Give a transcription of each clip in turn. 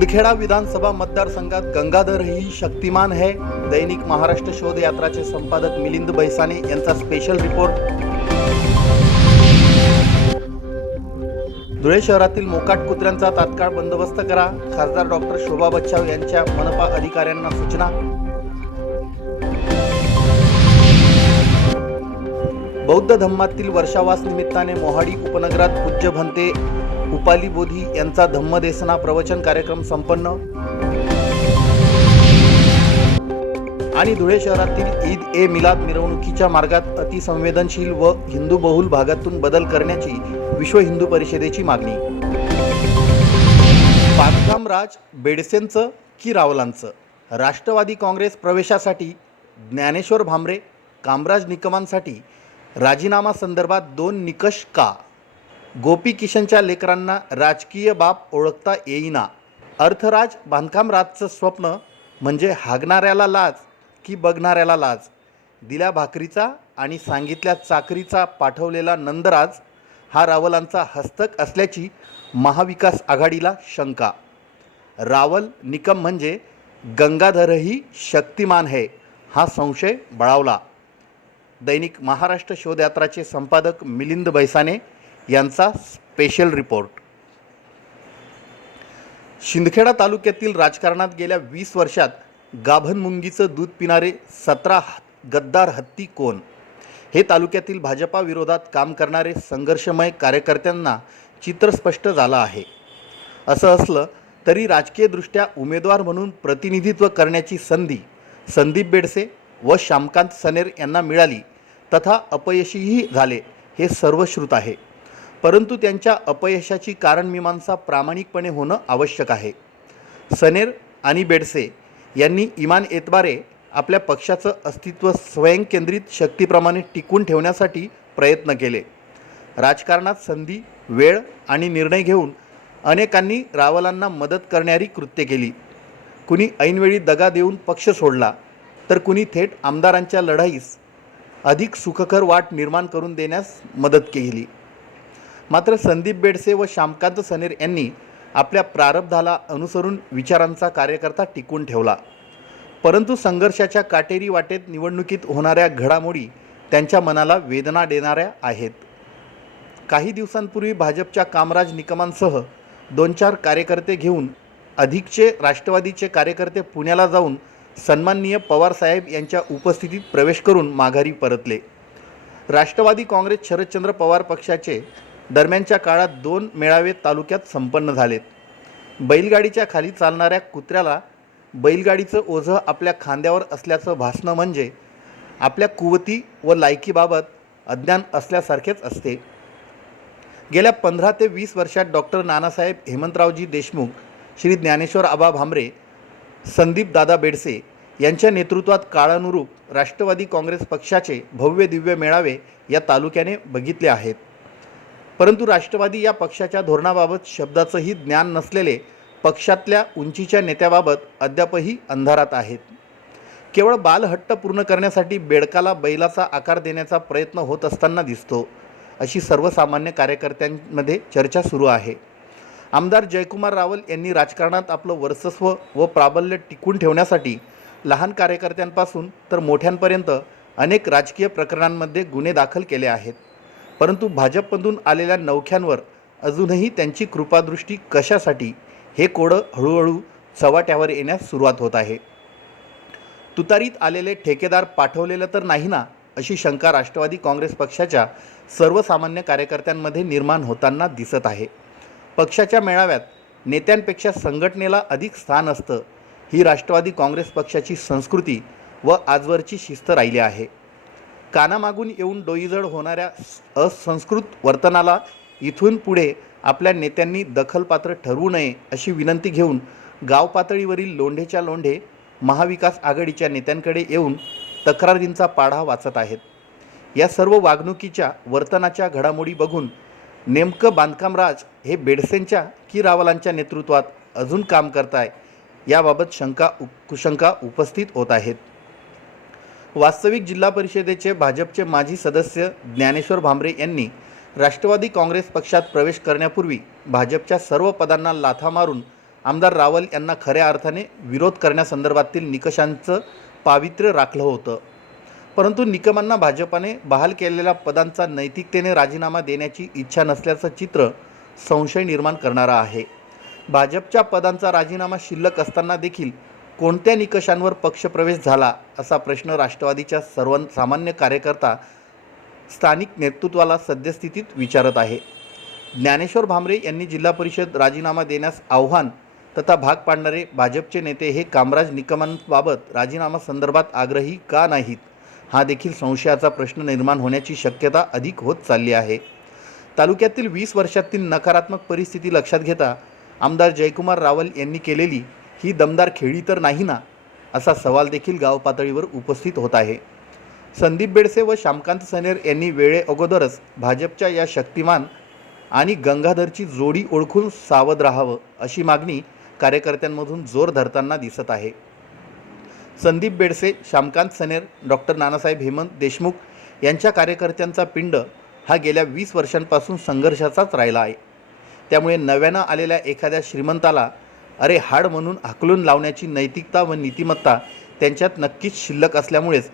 शिंदखेडा विधानसभा मतदारसंघात गंगाधर ही शक्तिमान है. दैनिक महाराष्ट्र शोध यात्राचे संपादक मिलिंद बैसाने यांचा स्पेशल रिपोर्ट धुळे शहरातील मोकाट कुत्र्यांचा तात्काळ बंदोबस्त करा. खासदार डॉक्टर शोभा बच्चाव यांच्या मनपा अधिकाऱ्यांना सूचना. बौद्ध धम्मातील वर्षावास निमित्ताने मोहाडी उपनगरात पूज्य भंते उपाली बोधी यांचा धम्मदेसना प्रवचन कार्यक्रम संपन्न. आणि धुळे शहरातील ईद ए मिलाद मिरवणुकीच्या मार्गात अतिसंवेदनशील व हिंदू बहुल भागातून बदल करण्याची विश्व हिंदू परिषदेची मागणी. बांधकाम राज बेडसेंचं की रावलांचं? राष्ट्रवादी काँग्रेस प्रवेशासाठी ज्ञानेश्वर भामरे कामराज निकमांसाठी राजीनामा संदर्भात दोन निकष का? गोपी किशनच्या लेकरांना राजकीय बाब ओळखता येईना. अर्थराज बांधकाम राजचं स्वप्न म्हणजे हागणाऱ्याला लाज की बघणाऱ्याला लाज. दिल्या भाकरीचा आणि सांगितल्या चाकरीचा पाठवलेला नंदराज हा रावलांचा हस्तक असल्याची महाविकास आघाडीला शंका. रावल निकम म्हणजे गंगाधरही शक्तिमान है हा संशय बळावला. दैनिक महाराष्ट्र शोधयात्राचे संपादक मिलिंद बैसाने यांचा स्पेशल रिपोर्ट शिंदखेडा तालुक्यातील राजकारणात गेल्या वीस वर्षात गाभनमुंगीचं दूध पिणारे सतरा गद्दार हत्ती कोण? हे तालुक्यातील भाजपा विरोधात काम करणारे संघर्षमय कार्यकर्त्यांना चित्र स्पष्ट झालं आहे. असं असलं तरी राजकीयदृष्ट्या उमेदवार म्हणून प्रतिनिधित्व करण्याची संधी संदीप बेडसे व श्यामकांत सनेर यांना मिळाली. तथा अपयशीही झाले हे सर्वश्रुत आहे. परंतु त्यांच्या अपयशाची कारणमीमांसा प्रामाणिकपणे होणं आवश्यक आहे. सनेर आणि बेडसे यांनी इमान एतबारे आपल्या पक्षाचं अस्तित्व स्वयंकेंद्रित शक्तीप्रमाणे टिकून ठेवण्यासाठी प्रयत्न केले. राजकारणात संधी वेळ आणि निर्णय घेऊन अनेकांनी रावलांना मदत करणारी कृत्ये केली. कुणी ऐनवेळी दगा देऊन पक्ष सोडला तर कुणी थेट आमदारांच्या लढाईस अधिक सुखकर वाट निर्माण करून देण्यास मदत केली. मात्र संदीप बेडसे व श्यामकांत सनेर यांनी आपल्या प्रारब्धाला अनुसरून विचारांचा कार्यकर्ता टिकून ठेवला. परंतु संघर्षाच्या काटेरी वाटेत निवडणुकीत होणाऱ्या घडामोडी त्यांच्या मनाला वेदना देणाऱ्या आहेत. काही दिवसांपूर्वी भाजपच्या कामराज निकमांसह दोन चार कार्यकर्ते घेऊन अधिकचे राष्ट्रवादीचे कार्यकर्ते पुण्याला जाऊन सन्माननीय पवारसाहेब यांच्या उपस्थितीत प्रवेश करून माघारी परतले. राष्ट्रवादी काँग्रेस शरदचंद्र पवार पक्षाचे दरम्यानच्या काळात दोन मेळावे तालुक्यात संपन्न झालेत. बैलगाडीच्या खाली चालणाऱ्या कुत्र्याला बैलगाडीचं ओझं आपल्या खांद्यावर असल्याचं भासणं म्हणजे आपल्या कुवती व लायकीबाबत अज्ञान असल्यासारखेच असते. गेल्या पंधरा ते वीस वर्षात डॉक्टर नानासाहेब हेमंतरावजी देशमुख श्री ज्ञानेश्वर आबा भामरे संदीप दादा बेडसे यांच्या नेतृत्वात काळानुरूप राष्ट्रवादी काँग्रेस पक्षाचे भव्य दिव्य मेळावे या तालुक्याने बघितले आहेत. परंतु राष्ट्रवादी या पक्षाच्या धोरणाबाबत शब्दाचंही ज्ञान नसलेले पक्षातल्या उंचीच्या नेत्याबाबत अद्यापही अंधारात आहेत. केवळ बालहट्ट पूर्ण करण्यासाठी बेडकाला बैलाचा आकार देण्याचा प्रयत्न होत असताना दिसतो अशी सर्वसामान्य कार्यकर्त्यांमध्ये चर्चा सुरू आहे. आमदार जयकुमार रावल यांनी राजकारणात आपलं वर्चस्व व प्राबल्य टिकून ठेवण्यासाठी लहान कार्यकर्त्यांपासून तर मोठ्यांपर्यंत अनेक राजकीय प्रकरणांमध्ये गुन्हे दाखल केले आहेत. परंतु भाजपमधून आलेल्या नौख्यांवर अजूनही त्यांची कृपादृष्टी कशासाठी? हे कोडं हळूहळू चव्हाट्यावर येण्यास सुरुवात होत आहे. तुतारीत आलेले ठेकेदार पाठवलेलं तर नाही ना अशी शंका राष्ट्रवादी काँग्रेस पक्षाच्या सर्वसामान्य कार्यकर्त्यांमध्ये निर्माण होताना दिसत आहे. पक्षाच्या मेळाव्यात नेत्यांपेक्षा संघटनेला अधिक स्थान असतं ही राष्ट्रवादी काँग्रेस पक्षाची संस्कृती व आजवरची शिस्त राहिली आहे. कानामागून येऊन डोईजड होणाऱ्या असंस्कृत वर्तनाला इथून पुढे आपल्या नेत्यांनी दखलपात्र ठरवू नये अशी विनंती घेऊन गाव पातळीवरील लोंढेच्या लोंढे महाविकास आघाडीच्या नेत्यांकडे येऊन तक्रारींचा पाढा वाचत आहेत. या सर्व वागणुकीच्या वर्तनाच्या घडामोडी बघून नेमकं बांधकामराज हे बेडसेंच्या की रावलांच्या नेतृत्वात अजून काम करताय याबाबत शंका कुशंका उपस्थित होत आहेत. वास्तविक जिल्हा परिषदेचे भाजपचे माजी सदस्य ज्ञानेश्वर भांबरे यांनी राष्ट्रवादी काँग्रेस पक्षात प्रवेश करण्यापूर्वी भाजपच्या सर्व पदांना लाथा मारून आमदार रावल यांना खऱ्या अर्थाने विरोध करण्यासंदर्भातील निकषांचं पावित्र्य राखलं होतं. परंतु निकमांना भाजपाने बहाल केलेल्या पदांचा नैतिकतेने राजीनामा देण्याची इच्छा नसल्याचं चित्र संशय निर्माण करणारं आहे. भाजपच्या पदांचा राजीनामा शिल्लक असताना देखील कोणत्या निकषांवर पक्षप्रवेश झाला असा प्रश्न राष्ट्रवादीच्या सर्व सामान्य कार्यकर्ता स्थानिक नेतृत्वाला सद्यस्थितीत विचारत आहे. ज्ञानेश्वर भामरे यांनी जिल्हा परिषद राजीनामा देण्यास आव्हान तथा भाग पाडणारे भाजपचे नेते हे कामराज निकमांबाबत राजीनामा संदर्भात आग्रही का नाहीत हा देखील संशयाचा प्रश्न निर्माण होण्याची शक्यता अधिक होत चालली आहे. तालुक्यातील वीस वर्षातील नकारात्मक परिस्थिती लक्षात घेता आमदार जयकुमार रावल यांनी केलेली ही दमदार खेळी तर नाही ना? असा सवाल देखील गाव पातळीवर उपस्थित होत आहे. संदीप बेडसे व श्यामकांत सनेर यांनी वेळे अगोदरच भाजपच्या या शक्तिमान आणि गंगाधरची जोडी ओळखून सावध राहावं अशी मागणी कार्यकर्त्यांमधून जोर धरताना दिसत आहे. संदीप बेडसे श्यामकांत सनेर डॉक्टर नानासाहेब हेमंत देशमुख यांच्या कार्यकर्त्यांचा पिंड हा गेल्या वीस वर्षांपासून संघर्षाचाच राहिला आहे. त्यामुळे नव्यानं आलेल्या एखाद्या श्रीमंताला अरे हाड म्हणून हाकलून लावण्याची नैतिकता व नीतिमत्ता त्यांच्यात नक्कीच शिल्लक असल्यामुळेच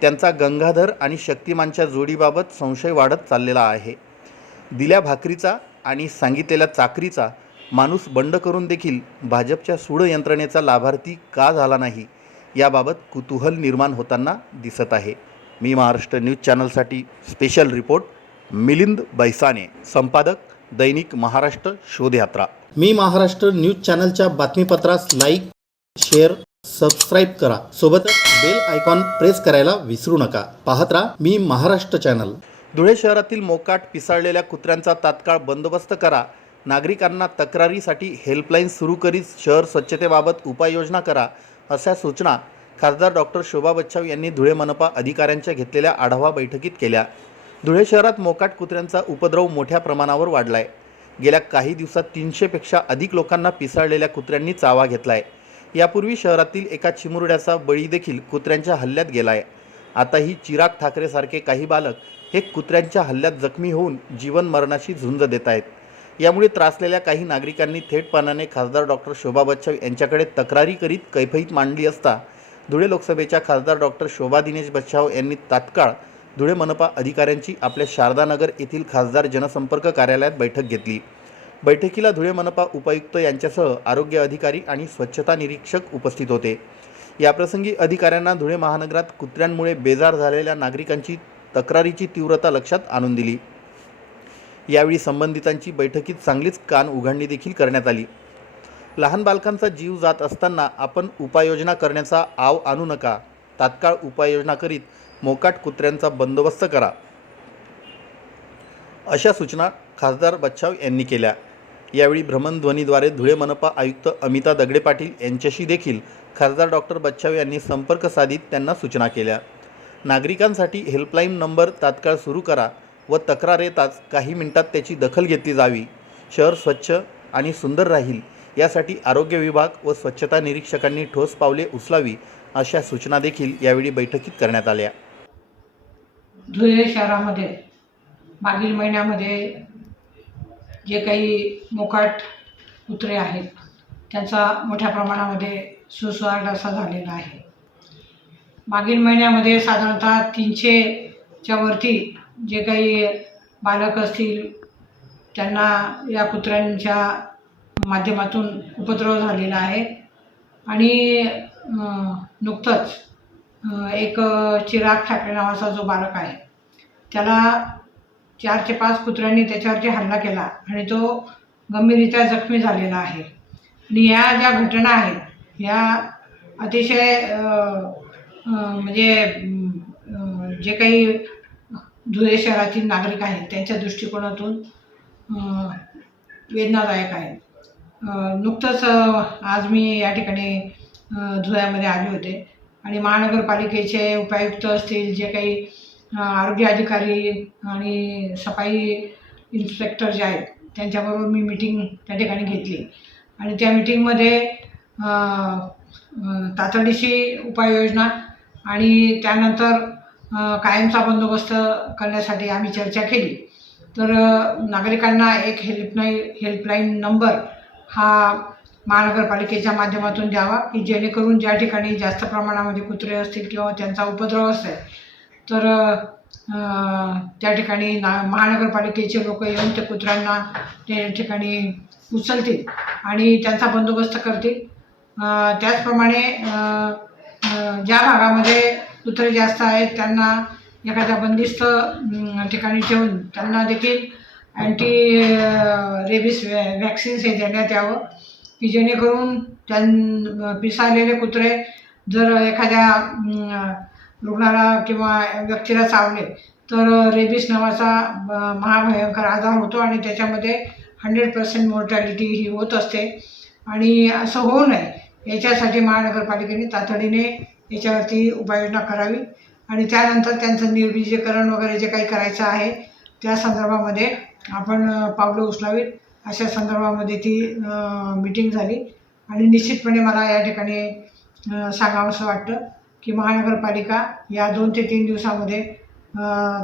त्यांचा गंगाधर आणि शक्तिमानच्या जोडीबाबत संशय वाढत चाललेला आहे. दिल्या भाकरीचा आणि सांगितलेल्या चाकरीचा माणूस बंड करून देखील भाजपच्या सूड यंत्रणेचा लाभार्थी का झाला नाही याबाबत कुतूहल निर्माण होताना दिसत आहे. मी महाराष्ट्र न्यूज चॅनलसाठी स्पेशल रिपोर्ट मिलिंद बैसाने संपादक दैनिक महाराष्ट्र शोधयात्रा. मी महाराष्ट्र न्यूज चॅनलच्या बातमीपत्रास लाईक शेअर सबस्क्राईब करा. सोबतच बेल आयकॉन प्रेस करायला विसरू नका. पाहत राहा मी महाराष्ट्र चॅनल. धुळे शहरातील मोकाट पिसाळलेल्या कुत्र्यांचा तात्काळ बंदोबस्त करा. नागरिकांना तक्रारीसाठी हेल्पलाईन सुरू करीत शहर स्वच्छतेबाबत उपाययोजना करा अशा सूचना खासदार डॉक्टर शोभा बच्छाव यांनी धुळे मनपा अधिकाऱ्यांच्या घेतलेल्या आढावा बैठकीत केल्या. धुळे शहरात मोकाट कुत्र्यांचा उपद्रव मोठ्या प्रमाणावर वाढलाय. गेल्या काही दिवसात तीनशेपेक्षा अधिक लोकांना पिसाळलेल्या कुत्र्यांनी चावा घेतला आहे यापूर्वी शहरातील एका चिमुरड्याचा बळी देखील कुत्र्यांच्या हल्ल्यात गेला आहे आताही चिराग ठाकरेसारखे काही बालक हे कुत्र्यांच्या हल्ल्यात जखमी होऊन जीवन मरणाशी झुंज देत आहेत. यामुळे त्रासलेल्या काही नागरिकांनी थेटपणाने खासदार डॉक्टर शोभा बच्चव यांच्याकडे तक्रारी करीत कैफईत मांडली असता धुळे लोकसभेच्या खासदार डॉक्टर शोभा दिनेश बच्छाव यांनी तात्काळ धुळे मनपा अधिकाऱ्यांची आपल्या शारदानगर येथील खासदार जनसंपर्क कार्यालयात बैठक घेतली. बैठकीला धुळे मनपा उपायुक्त यांच्यासह आरोग्य अधिकारी आणि स्वच्छता निरीक्षक उपस्थित होते. याप्रसंगी अधिकाऱ्यांना धुळे महानगरात कुत्र्यांमुळे बेजार झालेल्या नागरिकांची तक्रारीची तीव्रता लक्षात आणून दिली. यावेळी संबंधितांची बैठकीत चांगलीच कान उघडणी देखील करण्यात आली. लहान बालकांचा जीव जात असताना आपण उपाययोजना करण्याचा आव आणू नका. तात्काळ उपाययोजना करीत मोकाट कुत्र्यांचा बंदोबस्त करा. अशा सूचना खासदार बच्छाव यांनी केल्या. यावेळी भ्रमणध्वनीद्वारे धुळे मनपा आयुक्त अमिता दगडे पाटील यांच्याशी देखील खासदार डॉक्टर बच्छाव यांनी संपर्क साधित त्यांना सूचना केल्या. नागरिकांसाठी हेल्पलाईन नंबर तात्काळ सुरू करा व तक्रार येताच काही मिनिटात त्याची दखल घेतली जावी. शहर स्वच्छ आणि सुंदर राहील यासाठी आरोग्य विभाग व स्वच्छता निरीक्षकांनी ठोस पावले उचलावी अशा सूचना देखील यावेळी बैठकीत करण्यात आल्या. धुळे शहरामध्ये मागील महिन्यामध्ये जे काही मोकाट कुत्रे आहेत त्यांचा मोठ्या प्रमाणामध्ये सुसवाड असा झालेला आहे. मागील महिन्यामध्ये साधारणतः तीनशेच्या वरती जे काही बालक असतील त्यांना या कुत्र्यांच्या माध्यमातून उपद्रव झालेला आहे. आणि नुकतंच एक चिराग ठाकरे नावाचा जो बालक आहे त्याला चार ते पाच कुत्र्यांनी त्याच्यावरती हल्ला केला आणि तो गंभीररित्या जखमी झालेला आहे. आणि या ज्या घटना आहेत या अतिशय म्हणजे जे काही धुळे शहरातील नागरिक आहेत त्यांच्या दृष्टिकोनातून वेदनादायक आहेत नुकतंच आज मी या ठिकाणी धुळ्यामध्ये आले होते. आणि महानगरपालिकेचे उपायुक्त असतील जे काही आरोग्य अधिकारी आणि सफाई इन्स्पेक्टर जे आहेत त्यांच्याबरोबर मी मिटिंग त्या ठिकाणी घेतली. आणि त्या मिटिंगमध्ये तातडीची उपाययोजना आणि त्यानंतर कायमचा बंदोबस्त करण्यासाठी आम्ही चर्चा केली. तर नागरिकांना एक हेल्पलाईन हेल्पलाईन नंबर हा महानगरपालिकेच्या माध्यमातून द्यावा की जेणेकरून ज्या ठिकाणी जास्त प्रमाणामध्ये कुत्रे असतील किंवा त्यांचा उपद्रव असेल तर त्या ठिकाणी ना महानगरपालिकेचे लोक येऊन त्या कुत्र्यांना त्या ठिकाणी उचलतील आणि त्यांचा बंदोबस्त करतील. त्याचप्रमाणे ज्या भागामध्ये कुत्रे जास्त आहेत त्यांना एखाद्या बंदिस्त ठिकाणी ठेवून त्यांना देखील अँटी रेबीज वॅ वॅक्सिन्स हे देण्यात यावं. की जेणेकरून त्यां पिसाळलेले कुत्रे जर एखाद्या रुग्णाला किंवा व्यक्तीला चावले तर रेबीस नावाचा ब- महाभयंकर आजार होतो आणि त्याच्यामध्ये हंड्रेड पर्सेंट मोर्टॅलिटी ही होत असते. आणि असं होऊ नये. याच्यासाठी महानगरपालिकेने तातडीने याच्यावरती उपाययोजना करावी. आणि त्यानंतर त्यांचं निर्बीजीकरण वगैरे जे काही करायचं आहे त्या संदर्भामध्ये आपण पावलं उचलावीत. अशा संदर्भामध्ये ती मीटिंग झाली. आणि निश्चितपणे मला या ठिकाणी सांगावं सांगावंसं वाटतं की महानगरपालिका या दोन ते तीन दिवसामध्ये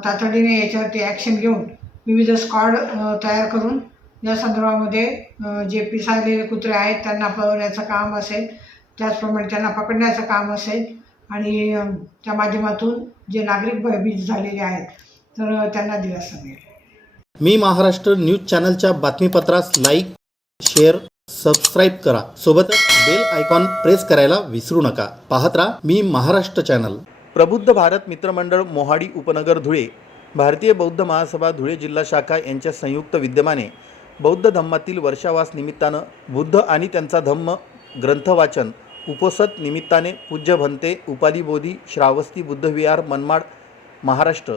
तातडीने याच्यावरती ॲक्शन घेऊन विविध स्क्वॉड तयार करून या संदर्भामध्ये जे पिसाळलेले कुत्रे आहेत त्यांना पळवण्याचं काम असेल त्याचप्रमाणे त्यांना पकडण्याचं काम असेल आणि त्या माध्यमातून जे नागरिक भयभीत झालेले आहेत तर त्यांना दिलासा मिळेल. मी महाराष्ट्र न्यूज चॅनलच्या बातमीपत्रास लाईक शेअर सबस्क्राईब करा. सोबतच बेल आयकॉन प्रेस करायला विसरू नका. पाहत राहा मी महाराष्ट्र चॅनल. प्रबुद्ध भारत मित्रमंडळ मोहाडी उपनगर धुळे भारतीय बौद्ध महासभा धुळे जिल्हा शाखा यांच्या संयुक्त विद्यमाने बौद्ध धम्मातील वर्षावास निमित्तानं बुद्ध आणि त्यांचा धम्म ग्रंथवाचन उपोसत निमित्ताने पूज्य भंते उपालीबोधी श्रावस्ती बुद्धविहार मनमाड महाराष्ट्र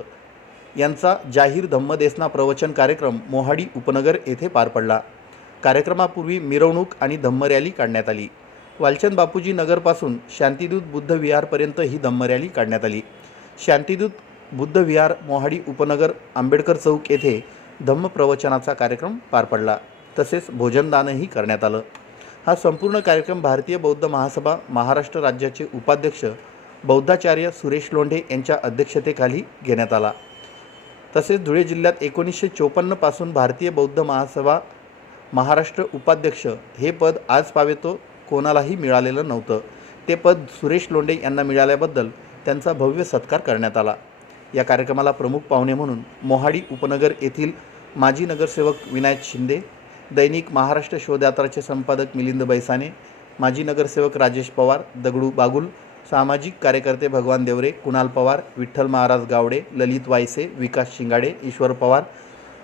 यांचा जाहीर धम्मदेसना प्रवचन कार्यक्रम मोहाडी उपनगर येथे पार पडला. कार्यक्रमापूर्वी मिरवणूक आणि धम्म रॅली काढण्यात आली. वालचंद बापूजी नगरपासून शांतिदूत बुद्ध विहारपर्यंत ही धम्म रॅली काढण्यात आली. शांतिदूत बुद्ध विहार मोहाडी उपनगर आंबेडकर चौक येथे धम्म प्रवचनाचा कार्यक्रम पार पडला. तसेच भोजनदानही करण्यात आलं. हा संपूर्ण कार्यक्रम भारतीय बौद्ध महासभा महाराष्ट्र राज्याचे उपाध्यक्ष बौद्धाचार्य सुरेश लोंढे यांच्या अध्यक्षतेखाली घेण्यात आला. तसेच धुळे जिल्ह्यात एकोणीसशे चोपन्नपासून भारतीय बौद्ध महासभा महाराष्ट्र उपाध्यक्ष हे पद आज पावेतो कोणालाही मिळालेलं नव्हतं. ते पद सुरेश लोंढे यांना मिळाल्याबद्दल त्यांचा भव्य सत्कार करण्यात आला. या कार्यक्रमाला प्रमुख पाहुणे म्हणून मोहाडी उपनगर येथील माजी नगरसेवक विनायक शिंदे दैनिक महाराष्ट्र शोधयात्राचे संपादक मिलिंद बैसाने माजी नगरसेवक राजेश पवार दगडू बागुल सामाजिक कार्यकर्ते भगवान देवरे कुणाल पवार विठ्ठल महाराज गावडे ललित वायसे विकास शिंगाडे ईश्वर पवार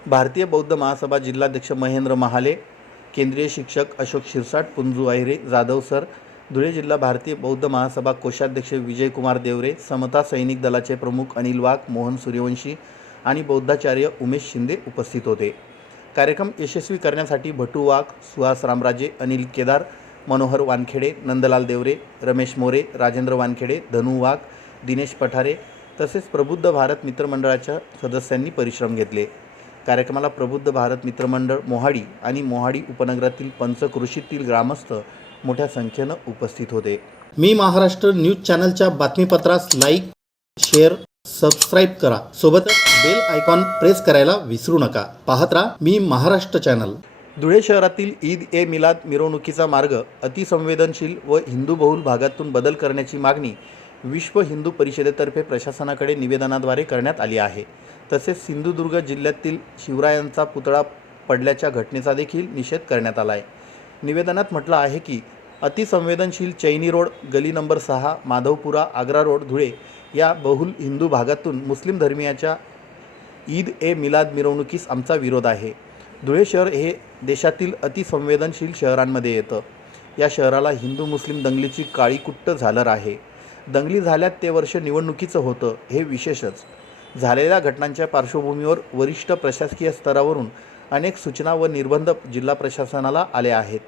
भारतीय बौद्ध महासभा जिल्हाध्यक्ष महेंद्र महाले केंद्रीय शिक्षक अशोक शिरसाट पुंजू अहिरे जाधव सर धुळे जिल्हा भारतीय बौद्ध महासभा कोषाध्यक्ष विजयकुमार देवरे समता सैनिक दलाचे प्रमुख अनिल वाघ मोहन सूर्यवंशी आणि बौद्धाचार्य उमेश शिंदे उपस्थित होते. कार्यक्रम यशस्वी करण्यासाठी भटू वाघ सुहास रामराजे अनिल केदार मनोहर वानखेडे नंदलाल देवरे रमेश मोरे राजेंद्र वानखेडे धनु वाघ दिनेश पठारे तसेच प्रबुद्ध भारत मित्रमंडळाच्या सदस्यांनी परिश्रम घेतले. कार्यक्रमाला प्रबुद्ध भारत मित्रमंडळ मोहाडी आणि मोहाडी उपनगरातील पंचकृषीतील ग्रामस्थ मोठ्या संख्येनं उपस्थित होते. मी महाराष्ट्र न्यूज चॅनलच्या बातमीपत्रास लाईक शेअर सबस्क्राईब करा. सोबतच बेल आयकॉन प्रेस करायला विसरू नका. पाहत राहा मी महाराष्ट्र चॅनल. धुळे शहरातील ईद ए मिलाद मिरवणुकीचा मार्ग अतिसंवेदनशील व हिंदूबहुल भागातून बदल करण्याची मागणी विश्व हिंदू परिषदेतर्फे प्रशासनाकडे निवेदनाद्वारे करण्यात आली आहे. तसेच सिंधुदुर्ग जिल्ह्यातील शिवरायांचा पुतळा पडल्याच्या घटनेचा देखील निषेध करण्यात आला आहे निवेदनात म्हटलं आहे की अतिसंवेदनशील चैनी रोड गली नंबर सहा माधवपुरा आग्रा रोड धुळे या बहुल हिंदू भागातून मुस्लिम धर्मियाच्या ईद ए मिलाद मिरवणुकीस आमचा विरोध आहे. धुळे शहर हे देशातील अतिसंवेदनशील शहरांमध्ये येतं. या शहराला हिंदू मुस्लिम दंगलीची काळी कुट्ट झालर आहे. दंगली झाल्यात ते वर्ष निवडणुकीचं होतं हे विशेषच. झालेल्या घटनांच्या पार्श्वभूमीवर वरिष्ठ प्रशासकीय स्तरावरून अनेक सूचना व निर्बंध जिल्हा प्रशासनाला आले आहेत.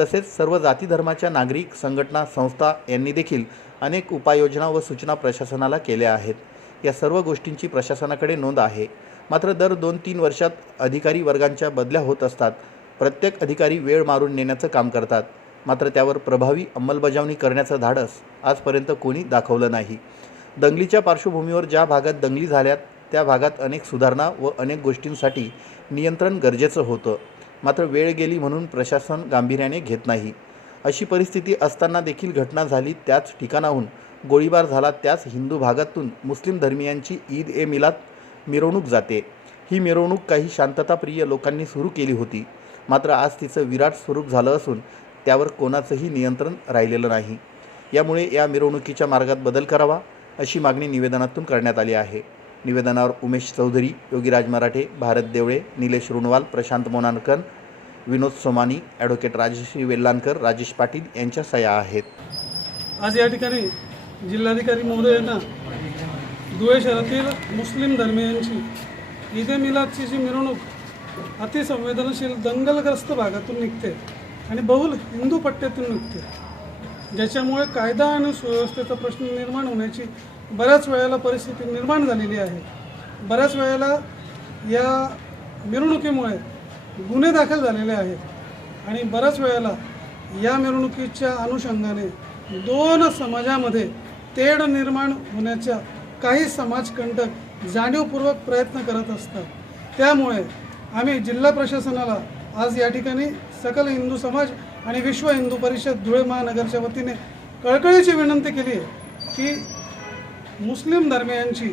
तसेच सर्व जाती धर्माच्या नागरिक संघटना संस्था यांनी देखील अनेक उपाययोजना व सूचना प्रशासनाला केल्या आहेत. या सर्व गोष्टींची प्रशासनाकडे नोंद आहे. मात्र दर दोन तीन वर्षात अधिकारी वर्गांच्या बदल्या होत असतात. प्रत्येक अधिकारी वेळ मारून नेण्याचं काम करतात. मात्र त्यावर प्रभावी अंमलबजावणी करण्याचं धाडस आजपर्यंत कोणी दाखवलं नाही. दंगलीच्या पार्श्वभूमीवर ज्या भागात दंगली झाल्यात त्या भागात अनेक सुधारणा व अनेक गोष्टींसाठी नियंत्रण गरजेचं होतं. मात्र वेळ गेली म्हणून प्रशासन गांभीर्याने घेत नाही. अशी परिस्थिती असताना देखील घटना झाली त्याच ठिकाणाहून. गोळीबार झाला त्याच हिंदू भागातून मुस्लिम धर्मियांची ईद ए मिलाद मिरवणूक जाते. ही मिरवणूक काही शांतताप्रिय लोकांनी सुरू केली होती. मात्र आज तिचं विराट स्वरूप झालं असून त्यावर कोणाचंही नियंत्रण राहिलेलं नाही. यामुळे या मिरवणुकीच्या मार्गात बदल करावा अशी मागणी निवेदनातून करण्यात आली आहे. निवेदनावर उमेश चौधरी योगीराज मराठे भारत देवळे निलेश रुणवाल प्रशांत मोनानकर विनोद सोमानी ॲडव्होकेट राजश्री वेल्लाणकर राजेश पाटील यांच्या सह्या आहेत. आज या ठिकाणी जिल्हाधिकारी महोदयांना धुळे शहरातील मुस्लिम धर्मियांची ईद ए मिलादची जी मिरवणूक अतिसंवेदनशील दंगलग्रस्त भागातून निघते आणि बहुल हिंदू पट्ट्यातून निघते. ज्याच्यामुळे कायदा आणि सुव्यवस्थेचा प्रश्न निर्माण होण्याची बऱ्याच वेळेला परिस्थिती निर्माण झालेली आहे. बऱ्याच वेळेला या मिरवणुकीमुळे गुन्हे दाखल झालेले आहेत आणि बऱ्याच वेळेला या मिरवणुकीच्या अनुषंगाने दोन समाजामध्ये तेढ निर्माण होण्याच्या काही समाजकंटक जाणीवपूर्वक प्रयत्न करत असतात. त्यामुळे आम्ही जिल्हा प्रशासनाला आज या ठिकाणी सकल हिंदू समाज आणि विश्व हिंदू परिषद धुळे महानगरच्या वतीने कळकळीची विनंती केली आहे की मुस्लिम धर्मियांची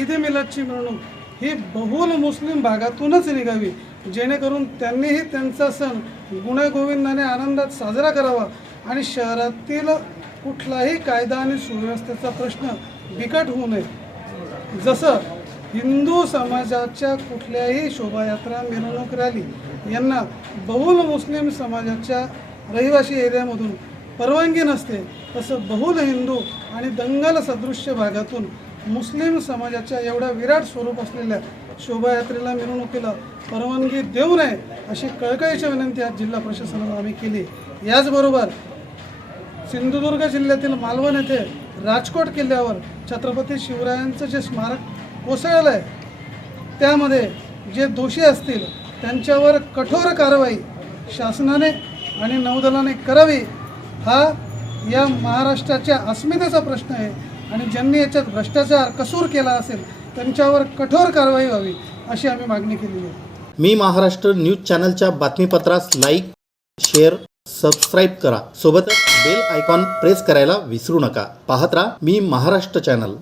ईद ए मिलादची मिरवणूक ही बहुल मुस्लिम भागातूनच निघावी जेणेकरून त्यांनीही त्यांचा सण गुण्यागोविंदाने आनंदात साजरा करावा आणि शहरातील कुठलाही कायदा आणि सुव्यवस्थेचा प्रश्न बिकट होऊ नये. जसं हिंदू समाजाच्या कुठल्याही शोभायात्रा मिरवणूक रॅली यांना बहुल मुस्लिम समाजाच्या रहिवासी एरियामधून परवानगी नसते तसं बहुल हिंदू आणि दंगल सदृश्य भागातून मुस्लिम समाजाच्या एवढ्या विराट स्वरूप असलेल्या शोभायात्रेला मिरवणुकीला परवानगी देऊ नये अशी कळकळीची विनंती आज जिल्हा प्रशासनाला आम्ही केली. याचबरोबर सिंधुदुर्ग जिल्ह्यातील मालवण येथे राजकोट किल्ल्यावर छत्रपती शिवरायांचं जे स्मारक कोसळलं आहे त्यामध्ये जे दोषी असतील त्यांच्यावर कठोर कारवाई शासनाने आणि नौदलाने करावी हा या महाराष्ट्राच्या अस्मितेचा प्रश्न आहे. आणि ज्यांनी याच्यात भ्रष्टाचार कसूर केला असेल त्यांच्यावर कठोर कारवाई व्हावी अशी आम्ही मागणी केलेली आहे. मी महाराष्ट्र न्यूज चॅनलच्या बातमीपत्रास लाईक शेअर सबस्क्राईब करा. सोबतच बेल आयकॉन प्रेस करायला विसरू नका. पाहत राहा मी महाराष्ट्र चॅनल.